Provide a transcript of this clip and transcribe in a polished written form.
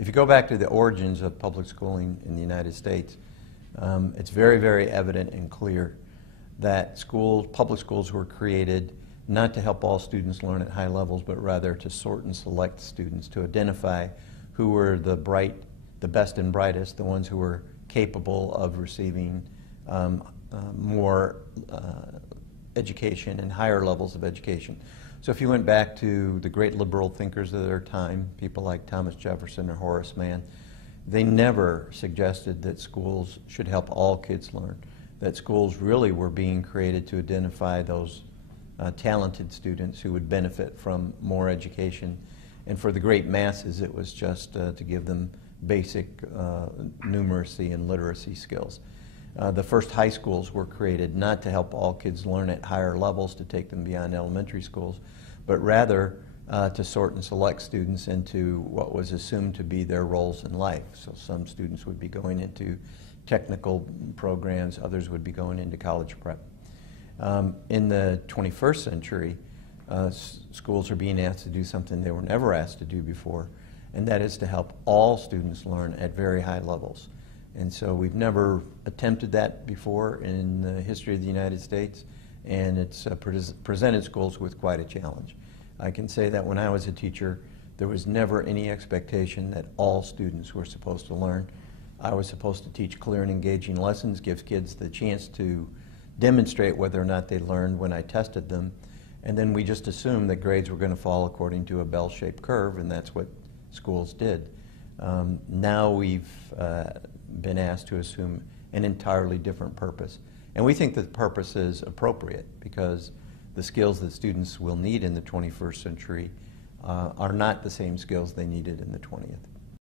If you go back to the origins of public schooling in the United States, it's very, very evident and clear that public schools were created not to help all students learn at high levels, but rather to sort and select students, to identify who were the best and brightest, the ones who were capable of receiving more education and higher levels of education. So if you went back to the great liberal thinkers of their time, people like Thomas Jefferson or Horace Mann, they never suggested that schools should help all kids learn, that schools really were being created to identify those talented students who would benefit from more education. And for the great masses, it was just to give them basic numeracy and literacy skills. The first high schools were created not to help all kids learn at higher levels, to take them beyond elementary schools, but rather to sort and select students into what was assumed to be their roles in life. So some students would be going into technical programs, others would be going into college prep. In the 21st century, schools are being asked to do something they were never asked to do before, and that is to help all students learn at very high levels. And so we've never attempted that before in the history of the United States, and it's presented schools with quite a challenge. I can say that when I was a teacher, there was never any expectation that all students were supposed to learn. I was supposed to teach clear and engaging lessons, give kids the chance to demonstrate whether or not they learned when I tested them, and then we just assumed that grades were going to fall according to a bell-shaped curve, and that's what schools did. Now we've been asked to assume an entirely different purpose. And we think that the purpose is appropriate because the skills that students will need in the 21st century are not the same skills they needed in the 20th.